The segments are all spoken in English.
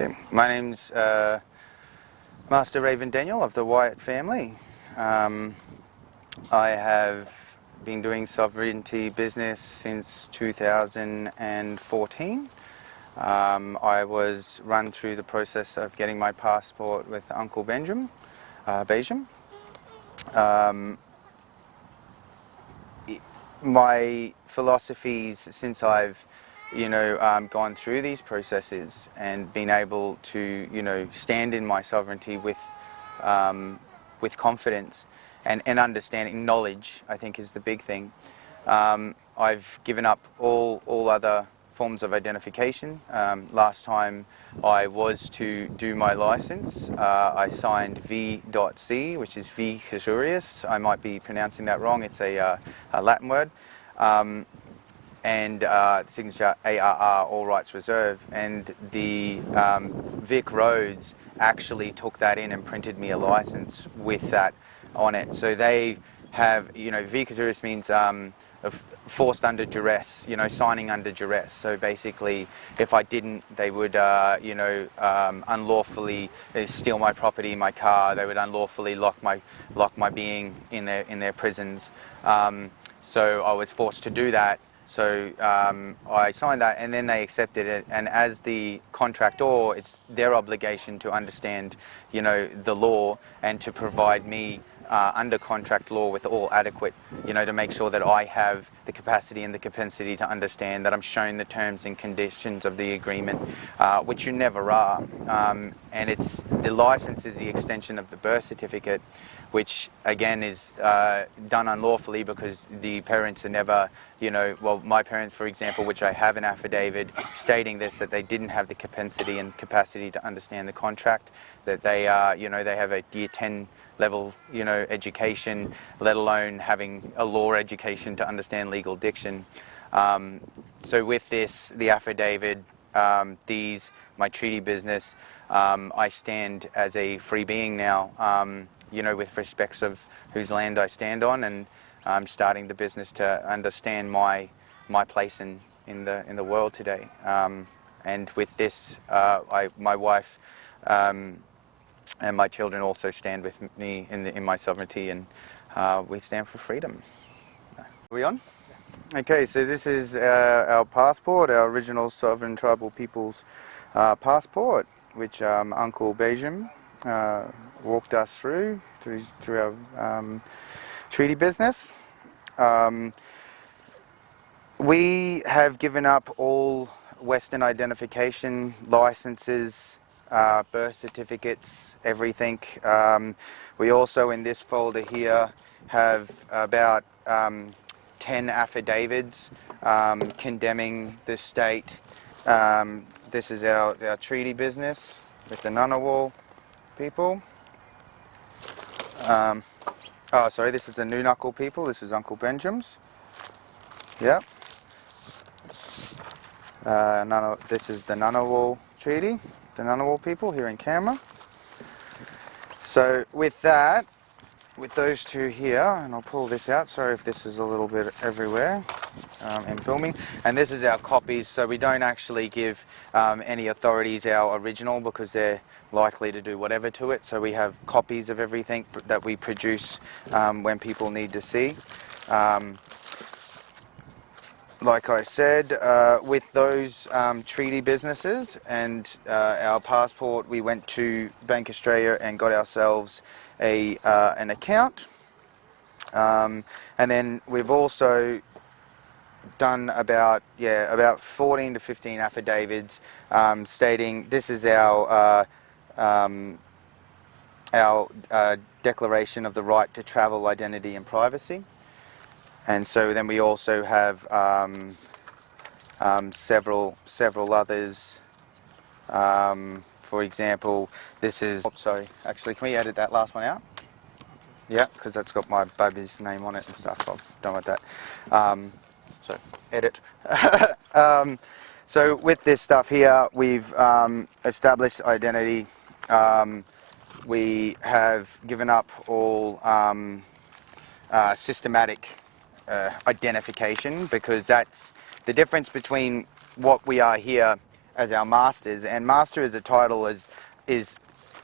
Okay. My name's Master Raven Daniel of the Wyatt family. I have been doing sovereignty business since 2014. I was run through the process of getting my passport with Uncle Benjamin. My philosophies since I've gone through these processes and been able to stand in my sovereignty with confidence and understanding. Knowledge, I think, is the big thing. I've given up all other forms of identification. Last time I was to do my license, I signed V.C, which is V Casurius. I might be pronouncing that wrong. It's a Latin word. And signature ARR, all rights reserved. And the Vic Roads actually took that in and printed me a license with that on it. So they have, V Casurius means forced under duress, signing under duress. So basically, if I didn't, they would, unlawfully steal my property, my car. They would unlawfully lock my being in their prisons. So I was forced to do that. So I signed that, and then they accepted it. And as the contractor, it's their obligation to understand, the law and to provide me under contract law with all adequate, to make sure that I have the capacity and the capacity to understand, that I'm shown the terms and conditions of the agreement, which you never are. And it's the license is the extension of the birth certificate, which again is done unlawfully because the parents are never, my parents, for example, which I have an affidavit stating this, that they didn't have the capacity to understand the contract, that they they have a year 10 level, education, let alone having a law education to understand legal diction. So with this, the affidavit, my treaty business, I stand as a free being now, with respects of whose land I stand on, and I'm starting the business to understand my place in the world today. And with this, my wife and my children also stand with me in my sovereignty, and we stand for freedom. Are we on? Okay, so this is our passport, our original sovereign tribal people's passport, which Uncle Benjamin walked us through our treaty business. We have given up all Western identification licenses, birth certificates, everything. We also, in this folder here, have about 10 affidavits condemning the state. This is our treaty business with the Ngunnawal people. This is the Nunukal people. This is Uncle Benjamin's. Yep. This is the Ngunnawal treaty, the Ngunnawal people here in Canberra. So with that, with those two here, and I'll pull this out, sorry if this is a little bit everywhere in filming, and this is our copies, so we don't actually give any authorities our original because they're likely to do whatever to it, so we have copies of everything that we produce when people need to see. Like I said, with those treaty businesses and our passport, we went to Bank Australia and got ourselves an account, and then we've also done about 14 to 15 affidavits stating this is our declaration of the right to travel, identity and privacy. And so then we also have several others. For example, this is, actually, can we edit that last one out? Yeah, because that's got my baby's name on it and stuff. I'm done with that. So, edit. So with this stuff here, we've established identity. We have given up all systematic identification, because that's the difference between what we are here as our masters. And master as a title is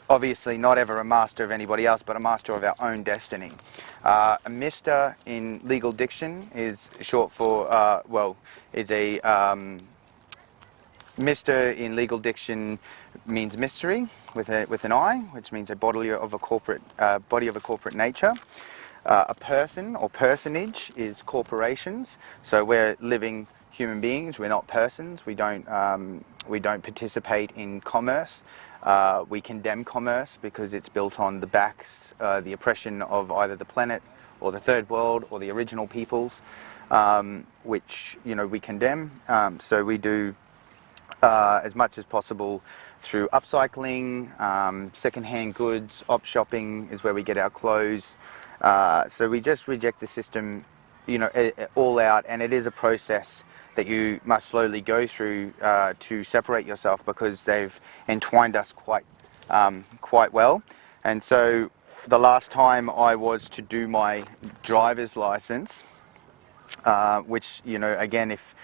obviously not ever a master of anybody else, but a master of our own destiny. A Mr. in legal diction is short for, Mr. in legal diction means mystery with an I, which means a body of a corporate nature. A person or personage is corporations. So we're living human beings. We're not persons. We don't participate in commerce. We condemn commerce because it's built on the backs, the oppression of either the planet or the third world or the original peoples, which we condemn. So we do as much as possible through upcycling, second-hand goods. Op shopping is where we get our clothes. So we just reject the system, all out, and it is a process that you must slowly go through to separate yourself, because they've entwined us quite well. And so the last time I was to do my driver's license, which, again, if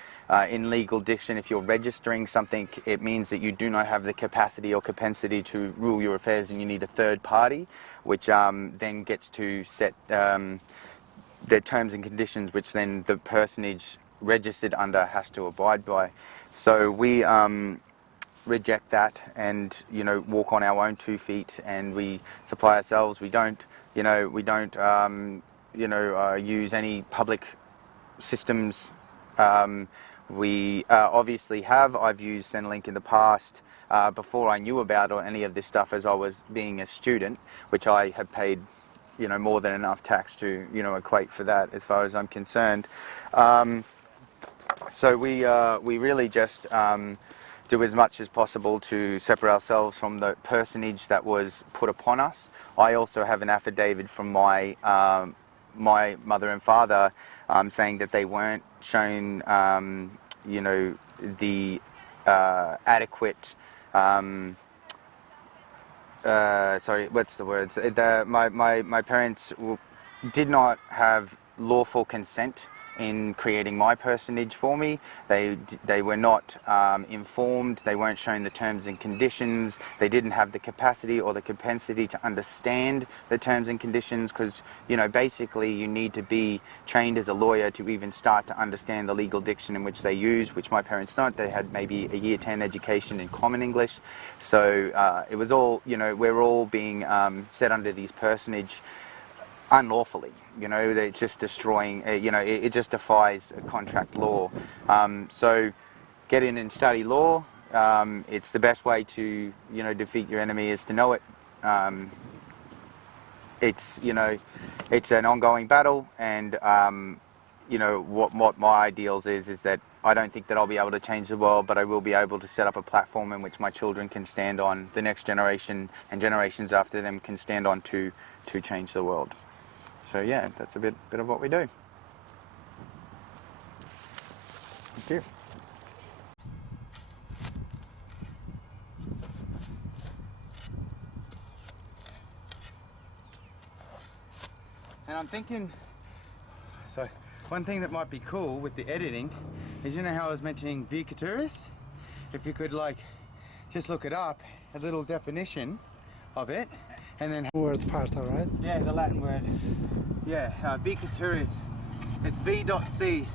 in legal diction, if you're registering something, it means that you do not have the capacity or propensity to rule your affairs, and you need a third party, which then gets to set their terms and conditions, which then the personage registered under has to abide by. So we reject that and walk on our own 2 feet, and we supply ourselves. We don't use any public systems. We obviously I've used Centrelink in the past before I knew about any of this stuff, as I was being a student, which I had paid more than enough tax to equate for that, as far as I'm concerned. So we really just do as much as possible to separate ourselves from the personage that was put upon us. I also have an affidavit from my mother and father saying that they weren't shown the adequate my parents did not have lawful consent in creating my personage for me. They were not informed. They weren't shown the terms and conditions. They didn't have the capacity or the propensity to understand the terms and conditions, because basically you need to be trained as a lawyer to even start to understand the legal diction in which they use, which my parents don't. They had maybe a year 10 education in common English. So it was all, we're all being set under these personage unlawfully. It's just destroying, it just defies contract law. So get in and study law. It's the best way to, defeat your enemy, is to know it. It's an ongoing battle, and, what my ideals is that I don't think that I'll be able to change the world, but I will be able to set up a platform in which my children can stand on, the next generation and generations after them can stand on to change the world. So yeah, that's a bit of what we do. Thank you. And I'm thinking, so one thing that might be cool with the editing is, how I was mentioning vicaturis? If you could just look it up, a little definition of it, and then word part, all right? Yeah, the Latin word. Yeah, vicaturis. It's v.c.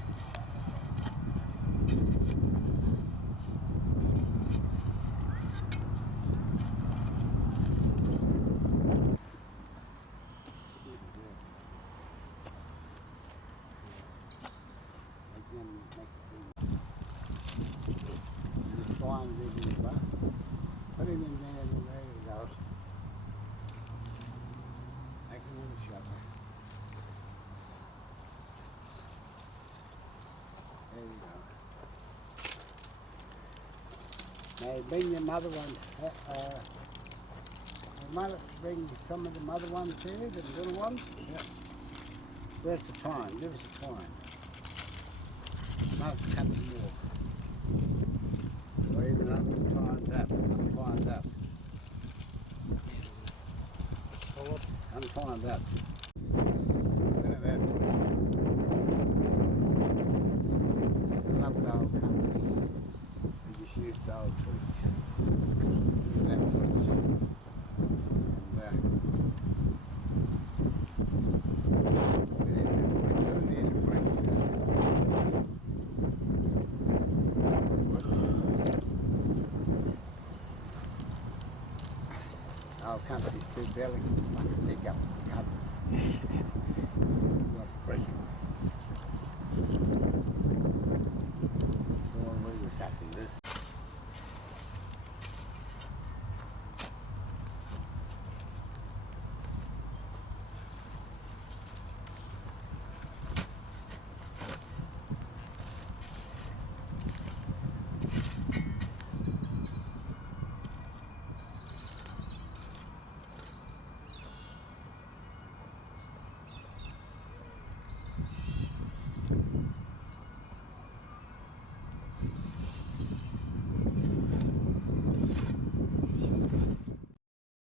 Now bring the mother ones. Bring some of the mother ones here, the little ones. Yeah. Where's the time? Give us the time. Not cut them more. Or even uncline that. Uncline that. Uncline that. Look at that. Love the old country. We just used the old old trees. That bridge. Our country's too belly. Pick up. What a bridge.